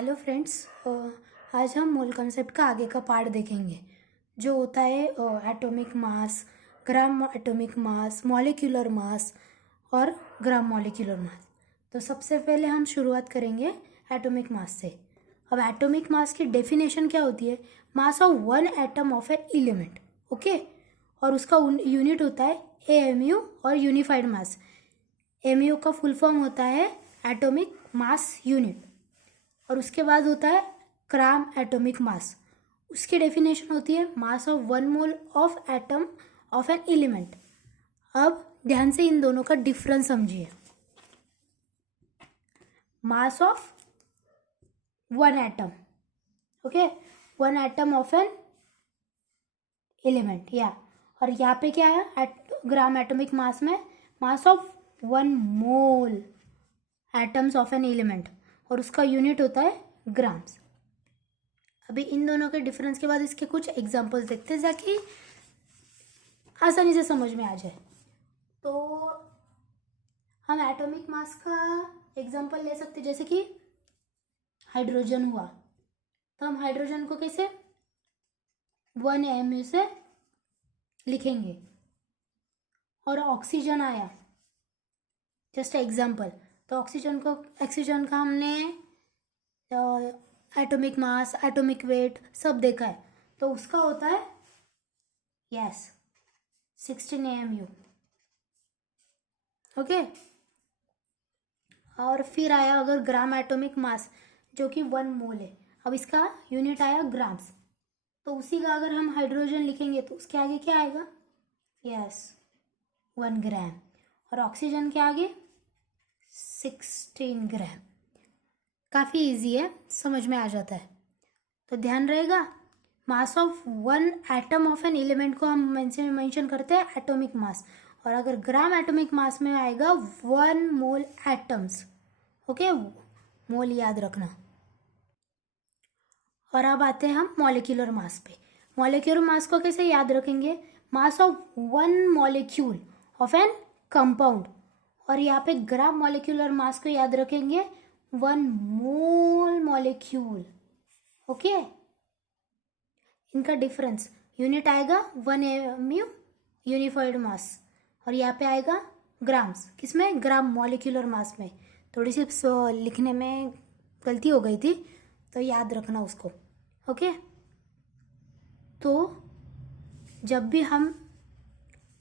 Hello friends, आज हम mole concept का आगे का पार्ट देखेंगे जो होता है atomic mass, gram atomic mass, molecular mass और ग्राम मॉलिक्यूलर मास। तो सबसे पहले हम शुरुआत करेंगे एटॉमिक मास से। अब एटॉमिक मास की डेफिनेशन क्या होती है? Mass of one atom of an element, okay. और उसका यूनिट होता है AMU और यूनिफाइड मास। AMU का फुल फॉर्म होता है एटॉमिक मास यूनिट। और उसके बाद होता है ग्राम एटॉमिक मास। उसकी डेफिनेशन होती है मास of 1 mole of atom of an element. अब ध्यान से इन दोनों का डिफरेंस समझिए। मास of 1 atom, okay, 1 atom of an element, या और यहाँ पे क्या है ग्राम एटॉमिक मास में मास of 1 mole atoms of an element, और उसका यूनिट होता है ग्राम्स। अभी इन दोनों के डिफरेंस के बाद इसके कुछ एग्जांपल्स देखते हैं ताकि आसानी से समझ में आ जाए। तो हम एटॉमिक मास का एग्जांपल ले सकते हैं, जैसे कि हाइड्रोजन हुआ, तो हम हाइड्रोजन को कैसे 1 AMU से लिखेंगे। और ऑक्सीजन आया, जस्ट एग्जांपल, तो ऑक्सीजन का हमने एटॉमिक मास, एटॉमिक वेट सब देखा है, तो उसका होता है 16 AMU, ओके। और फिर आया अगर ग्राम एटॉमिक मास जो कि 1 मोल है, अब इसका यूनिट आया ग्राम्स, तो उसी का अगर हम हाइड्रोजन लिखेंगे तो उसके आगे क्या आएगा? 1 ग्राम। और ऑक्सीजन के आगे 16 ग्राम। काफ़ी इजी है, समझ में आ जाता है। तो ध्यान रहेगा, मास of 1 atom of an element को हम मेंशन करते हैं एटॉमिक मास, और अगर ग्राम एटॉमिक मास में आएगा 1 मोल एटम्स, ओके, मोल याद रखना। और अब आते हैं हम मॉलिक्यूलर मास पे। मॉलिक्यूलर मास को कैसे याद रखेंगे? Mass of 1 molecule of an compound, और यहाँ पे ग्राम मॉलिक्यूलर मास को याद रखेंगे 1 मोल मॉलिक्यूल, ओके। इनका डिफरेंस, यूनिट आएगा 1 AMU यूनिफाइड मास, और यहाँ पे आएगा ग्राम्स, किसमें? ग्राम मॉलिक्यूलर मास में। थोड़ी सी लिखने में गलती हो गई थी, तो याद रखना उसको, ओके। तो जब भी हम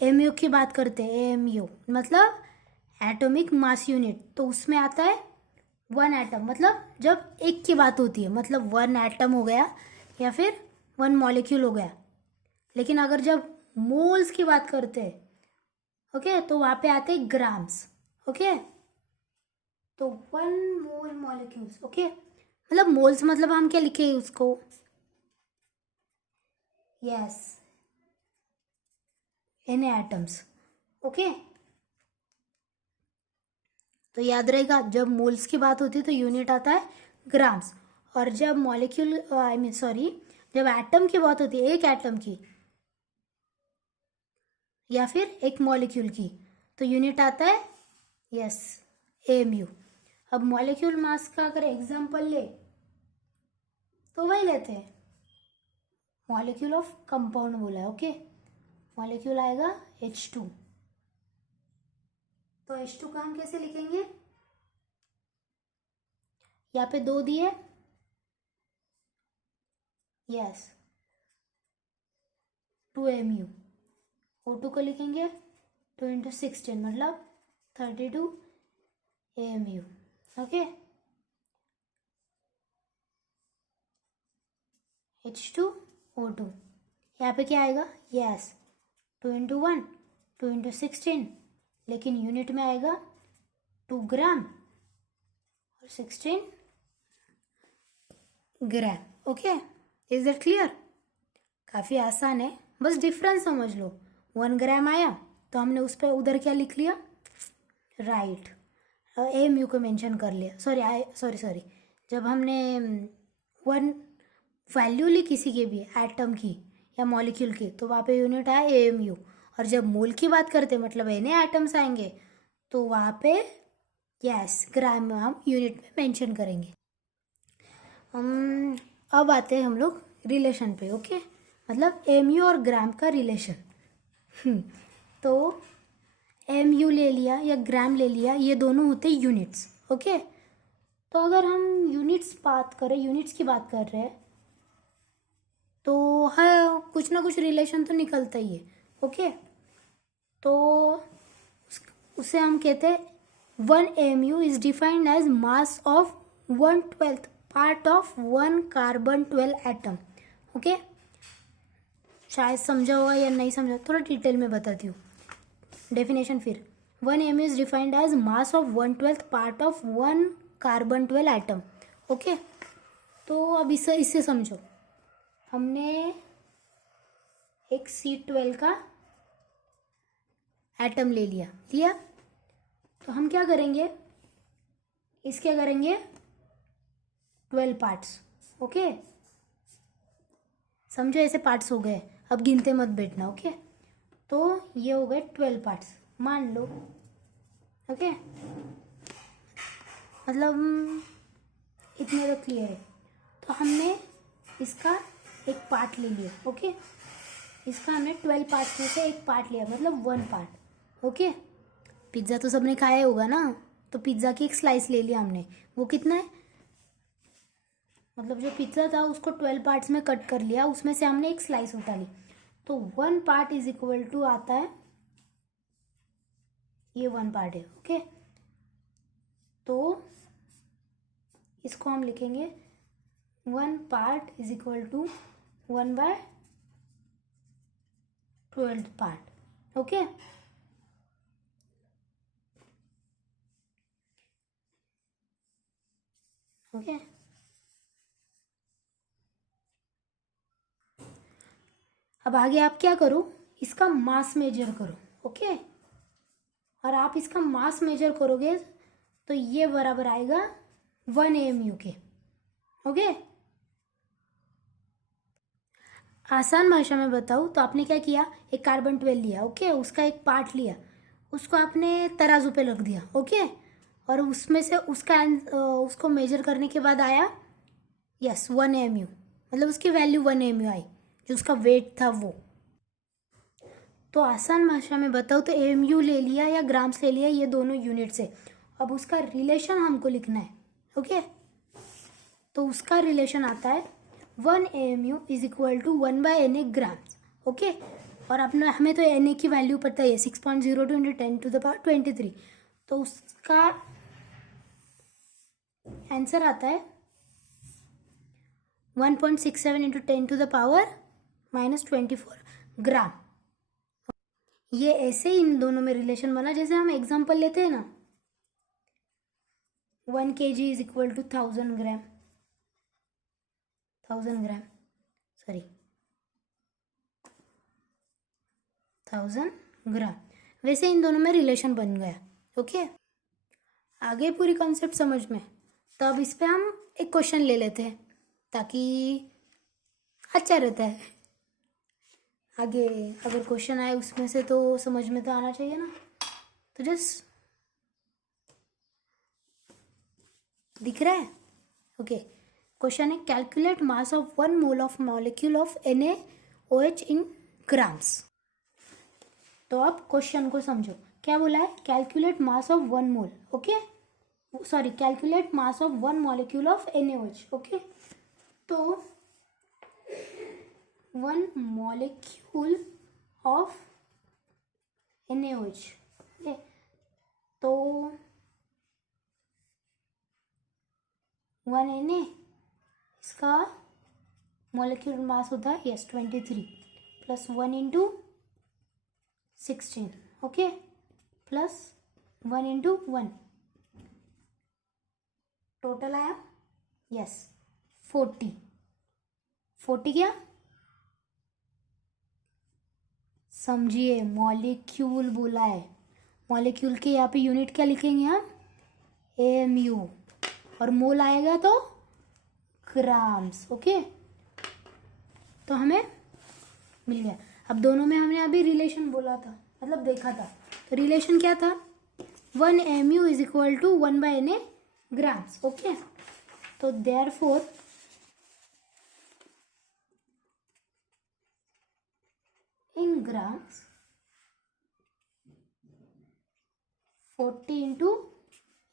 AMU की बात करते हैं, AMU मतलब एटॉमिक मास यूनिट, तो उसमें आता है 1 एटम, मतलब जब एक की बात होती है मतलब 1 एटम हो गया या फिर 1 मॉलिक्यूल हो गया। लेकिन अगर जब मोल्स की बात करते हैं, ओके, तो वहाँ पे आते हैं ग्राम्स, ओके। तो 1 मोल मॉलिक्यूल्स, ओके, मतलब मोल्स मतलब हम क्या लिखे उसको? N atoms, okay. तो याद रहेगा, जब मोल्स की बात होती है तो यूनिट आता है ग्राम्स, और जब मॉलिक्यूल जब एटम की बात होती है, एक एटम की या फिर एक मॉलिक्यूल की, तो यूनिट आता है AMU। अब मॉलिक्यूल मास का अगर एग्जांपल ले तो वही लेते हैं, मॉलिक्यूल ऑफ कंपाउंड बोला है, ओके। मॉलिक्यूल आएगा H2, तो H2 का हम कैसे लिखेंगे? यहाँ पे 2 दिए, 2 AMU। O2 को लिखेंगे 2 × 16 मतलब 32 AMU, ओके। H2O2, यहाँ पे क्या आएगा? 2 × 1 2 × 16, लेकिन यूनिट में आएगा 2 ग्राम और 16 ग्राम, ओके। Is that clear? काफ़ी आसान है, बस डिफरेंस समझ लो। 1 ग्राम आया तो हमने उस पर उधर क्या लिख लिया? राइट, AMU को मेंशन कर लिया। सॉरी, जब हमने 1 वैल्यू ली किसी के भी एटम की या मॉलिक्यूल की, तो वहाँ पे यूनिट आया AMU, और जब मोल की बात करते मतलब N एटम्स आएंगे तो वहाँ पे ग्राम में हम यूनिट में मेंशन करेंगे। अब आते हैं हम लोग रिलेशन पे। ओके, मतलब एमयू और ग्राम का रिलेशन। तो एमयू ले लिया या ग्राम ले लिया, ये दोनों होते यूनिट्स। ओके, तो अगर हम यूनिट्स की बात कर रहे हैं तो हाँ, कुछ ना कुछ रिलेशन तो निकलता ही है। ओके, तो उसे हम कहते हैं 1 AMU is defined as mass of 1/12 part of 1 carbon 12 atom. Okay, शायद समझा होगा या नहीं समझा, थोड़ा डिटेल में बताती हूँ डेफिनेशन। फिर 1 AMU is defined as mass of 1/12 part of 1 carbon 12 atom. Okay, तो अब इससे समझो, हमने एक C12 का एटम ले लिया, तो हम क्या करेंगे, इसके करेंगे 12 पार्ट्स। ओके, समझो ऐसे पार्ट्स हो गए, अब गिनते मत बैठना। ओके, तो ये हो गए 12 पार्ट्स मान लो। ओके, मतलब इतने तो क्लियर है। तो हमने इसका एक पार्ट ले लिया। ओके, इसका हमने 12 पार्ट्स में से एक पार्ट लिया, मतलब 1 पार्ट। ओके, पिज़्ज़ा तो सबने खाया होगा ना, तो पिज़्ज़ा की एक स्लाइस ले लिया हमने, वो कितना है, मतलब जो पिज़्ज़ा था उसको 12 पार्ट्स में कट कर लिया, उसमें से हमने एक स्लाइस उठा ली, तो 1 पार्ट इज इक्वल टू आता है, ये 1 पार्ट है। ओके, तो इसको हम लिखेंगे 1 part is equal to 1/12 part. Okay, okay, अब आगे आप क्या करो, इसका मास मेजर करो। ओके, और आप इसका मास मेजर करोगे तो ये बराबर आएगा 1 AMU के। ओके, आसान भाषा में बताऊँ तो आपने क्या किया, एक कार्बन 12 लिया। ओके, उसका एक पार्ट लिया, उसको आपने तराजू पे रख दिया। ओके, और उसमें से उसको मेजर करने के बाद आया 1 AMU, मतलब उसकी वैल्यू 1 AMU आई, जो उसका वेट था वो। तो आसान भाषा में बताओ तो AMU ले लिया या ग्राम्स ले लिया, ये दोनों यूनिट्स है। अब उसका रिलेशन हमको लिखना है। ओके, तो उसका रिलेशन आता है 1 AMU is equal to 1/Na grams. Okay, और अपने हमें तो Na की वैल्यू पता है 6.02 इंटू 10⁻23, तो उसका आंसर आता है 1.67 इंटू 10⁻24 ग्राम। ये ऐसे इन दोनों में रिलेशन बना, जैसे हम एग्जांपल लेते हैं ना, 1 kg is equal to 1000 gram, sorry 1000 gram, वैसे इन दोनों में रिलेशन बन गया। ओके, आगे पूरी कॉन्सेप्ट समझ में, तो अब इस पे हम एक क्वेश्चन ले लेते हैं ताकि अच्छा रहता है। आगे अगर क्वेश्चन आए उसमें से तो समझ में तो आना चाहिए ना, तो जस्ट दिख रहा है। ओके, क्वेश्चन है calculate mass of 1 mole of molecule of NaOH in grams. तो अब क्वेश्चन को समझो, क्या बोला है, calculate mass of 1 mole. Okay, sorry, calculate mass of 1 molecule of NaOH। Okay, तो 1 मॉलिक्यूल ऑफ NaOH। ओके, तो 1 Na, इसका मॉलिक्यूलर मास होता है 23 plus 1 into 16। Okay, plus 1 into 1, total आया 40 क्या, समझिए मॉलिक्यूल बोला है, मॉलिक्यूल के यहाँ पे यूनिट क्या लिखेंगे हम, AMU, और मोल आएगा तो ग्राम्स। ओके, तो हमें मिल गया। अब दोनों में हमने अभी रिलेशन बोला था, मतलब देखा था, तो रिलेशन क्या था, 1 AMU is equal to 1/Na grams. Okay, तो therefore grams 40 into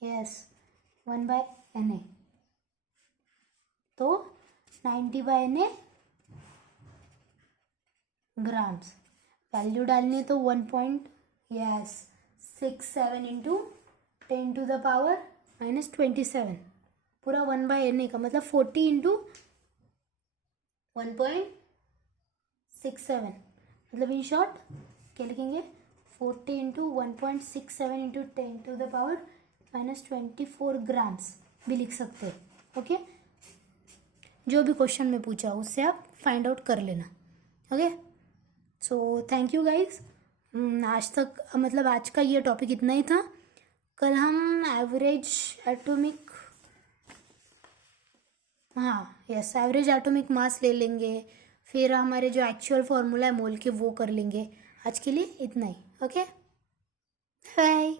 yes 1/Na, तो 90/Na ग्राम्स। वैल्यू डालनी है तो 1.67 इंटू 10⁻⁻27, पूरा 1/Na का मतलब 40 इंटू 1.67, मतलब इन शॉर्ट क्या लिखेंगे 40 इंटू 1.67 इंटू 10⁻⁻24 ग्राम्स भी लिख सकते हैं। ओके, जो भी क्वेश्चन में पूछा उससे आप फाइंड आउट कर लेना। Okay, so thank you guys. आज तक मतलब आज का ये टॉपिक इतना ही था। कल हम average atomic average atomic mass ले लेंगे, फिर हमारे जो एक्चुअल फॉर्मूला है मोल के वो कर लेंगे। आज के लिए इतना ही। Okay, bye.